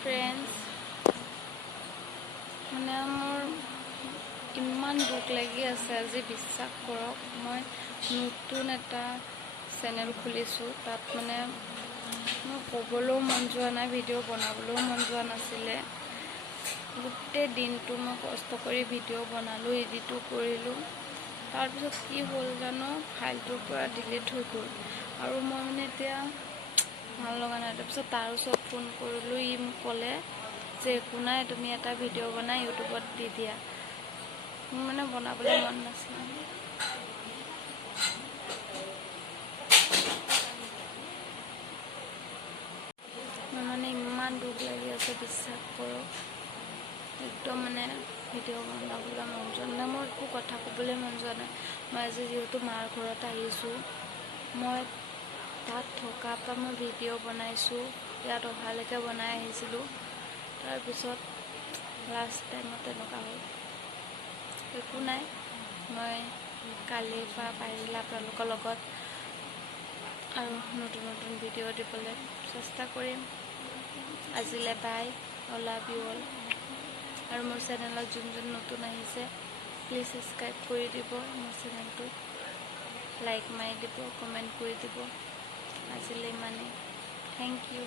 Friends, মানে মোৰ ইমান দুখ লাগি আছে আজি, বিশ্বাস কৰক। মই নতুন এটা চেনেল খুলিছোঁ, তাত মানে মোৰ ক'বলৈও মন যোৱা নাই, ভিডিঅ' বনাবলৈও মন যোৱা নাছিলে। গোটেই দিনটো মই কষ্ট কৰি ভিডিঅ' বনালোঁ, এডিটো কৰিলোঁ। তাৰপিছত কি হ'ল জানো, ফাইলটোৰ পৰা ডিলিট হৈ গ'ল আৰু মই মানে এতিয়া ভাল লগা নাই। তাৰপিছত তাৰ ওচৰত ফোন কৰিলোঁ, ই মোক ক'লে যে একো নাই, তুমি এটা ভিডিঅ' বনাই ইউটিউবত দি দিয়া। মোৰ মানে বনাবলৈ মন নাছিলে। মোৰ মানে ইমান দুখ লাগি আছে, বিশ্বাস কৰক। একদম মানে ভিডিঅ' বনাবলৈ মন যোৱা নাই, মোৰ একো কথা ক'বলৈ মন যোৱা নাই। মই আজি যিহেতু মাৰ ঘৰত আহিছোঁ, মই তাত থকাৰ পৰা মই ভিডিঅ' বনাইছোঁ, ইয়াত অহালৈকে বনাই আহিছিলোঁ। তাৰপিছত লাষ্ট টাইমত তেনেকুৱা হ'ল। একো নাই, মই কালিৰ পৰা পাৰিলে আপোনালোকৰ লগত আৰু নতুন নতুন ভিডিঅ' দিবলৈ চেষ্টা কৰিম। আজিলৈ বাই, লাভ ইউ অল। আৰু মোৰ চেনেলত যোন নতুন আহিছে, প্লিজ ছাবস্ক্ৰাইব কৰি দিব মোৰ চেনেলটো, লাইক মাৰি দিব, কমেণ্ট কৰি দিব। আজিলৈ ইমানেই, থেংক ইউ।